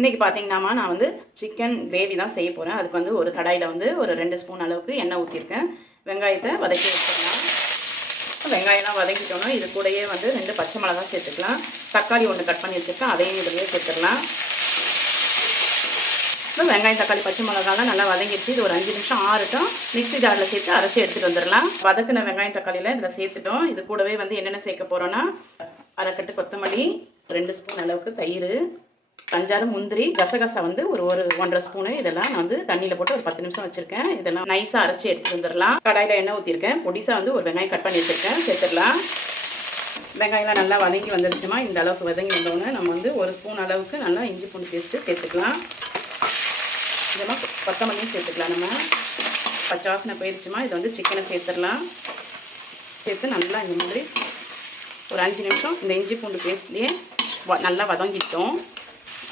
இன்றைக்கி பார்த்தீங்கன்னா நான் வந்து சிக்கன் கிரேவி தான் செய்ய போகிறேன். அதுக்கு வந்து ஒரு கடாயில் வந்து ஒரு 2 ஸ்பூன் அளவுக்கு எண்ணெய் ஊற்றிருக்கேன். வெங்காயத்தை வதக்கி வச்சுக்கலாம். வெங்காயம்லாம் வதக்கிட்டோன்னா இது கூடயே வந்து 2 பச்சை மிளகாய் சேர்த்துக்கலாம். தக்காளி 1 கட் பண்ணி வச்சுருக்கேன், அதையும் இதிலே சேர்த்துக்கலாம். வெங்காயம் தக்காளி பச்சை மிளகாலாம் நல்லா வதங்கிடுச்சு. இது ஒரு 5 நிமிஷம் ஆறட்டும். மிக்ஸி ஜாரில் சேர்த்து அரைச்சி எடுத்துகிட்டு வந்துடலாம். வதக்கின வெங்காயம் தக்காளியில் இதில் சேர்த்துட்டோம். இது கூடவே வந்து என்னென்ன சேர்க்க போகிறோன்னா, அரைக்கட்டு கொத்தமல்லி, 2 ஸ்பூன் அளவுக்கு தயிர், 5-6 முந்திரி, கசகசா வந்து ஒரு 1.5 ஸ்பூனு. இதெல்லாம் நான் வந்து தண்ணியில் போட்டு ஒரு 10 நிமிஷம் வச்சுருக்கேன். இதெல்லாம் நைஸாக அரைச்சி எடுத்துகிட்டு வந்துடலாம். கடாயில் எண்ணெய் ஊற்றிருக்கேன். பொடிசாக வந்து ஒரு வெங்காயம் கட் பண்ணி வச்சுருக்கேன், சேர்த்துடலாம். வெங்காயம்லாம் நல்லா வதங்கி வந்துடுச்சுமா. இந்த அளவுக்கு வதங்கி வந்தோடனே நம்ம வந்து 1 ஸ்பூன் அளவுக்கு நல்லா இஞ்சி பூண்டு பேஸ்ட்டு சேர்த்துக்கலாம். இதெல்லாம் கொத்தமல்லியும் சேர்த்துக்கலாம். நம்ம பச்சை வாசனை போயிடுச்சுமா. இதை வந்து சிக்கனை சேர்த்துடலாம். சேர்த்து நல்லா இந்த மாதிரி ஒரு 5 நிமிஷம் இந்த இஞ்சி பூண்டு பேஸ்ட்லேயே நல்லா வதங்கிட்டோம்.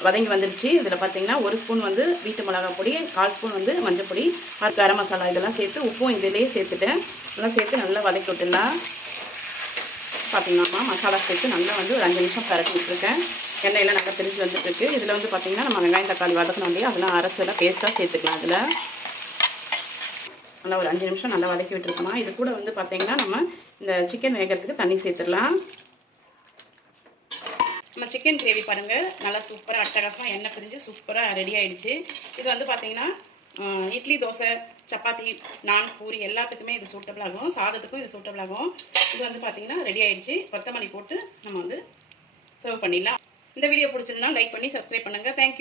வதங்கி வந்துடுச்சு. இதில் பார்த்தீங்கன்னா 1 ஸ்பூன் வந்து வீட்டு மிளகாய் பொடி, 1/4 ஸ்பூன் வந்து மஞ்சள் பொடி, கரம் மசாலா இதெல்லாம் சேர்த்து உப்பும் இதிலே சேர்த்துட்டேன். இதெல்லாம் சேர்த்து நல்லா வதக்கி விட்டுடலாம். பார்த்தீங்கன்னா மசாலா சேர்த்து நல்லா வந்து ஒரு 5 நிமிஷம் பரட்டி விட்டுருக்கேன். எண்ணெயெல்லாம் நல்லா பிரிஞ்சு வந்துட்டுருக்கு. இதில் வந்து பார்த்திங்கன்னா நம்ம வெங்காயம் தக்காளி வதக்கணும் இல்லையா, அதெல்லாம் அரைச்செல்லாம் பேஸ்ட்டாக சேர்த்துக்கலாம். அதில் நல்லா ஒரு 5 நிமிஷம் நல்லா வதக்கி விட்டுருக்கோமா. இது கூட வந்து பார்த்திங்கன்னா நம்ம இந்த சிக்கன் வேகிறதுக்கு தண்ணி சேர்த்துடலாம். நம்ம சிக்கன் கிரேவி பாருங்கள், நல்லா சூப்பராக அட்டகாசமாக எண்ணெய் பிரிஞ்சு சூப்பராக ரெடி ஆகிடுச்சு. இது வந்து பார்த்திங்கன்னா இட்லி, தோசை, சப்பாத்தி, நான், பூரி எல்லாத்துக்குமே இது சூட்டபிள் ஆகும். சாதத்துக்கும் இது சூட்டபிள் ஆகும். இது வந்து பார்த்திங்கன்னா ரெடி ஆகிடுச்சு. கொத்தமல்லி போட்டு நம்ம வந்து சர்வ் பண்ணிடலாம். இந்த வீடியோ பிடிச்சிருந்தா லைக் பண்ணி சப்ஸ்கிரைப் பண்ணுங்கள். தேங்க்யூ.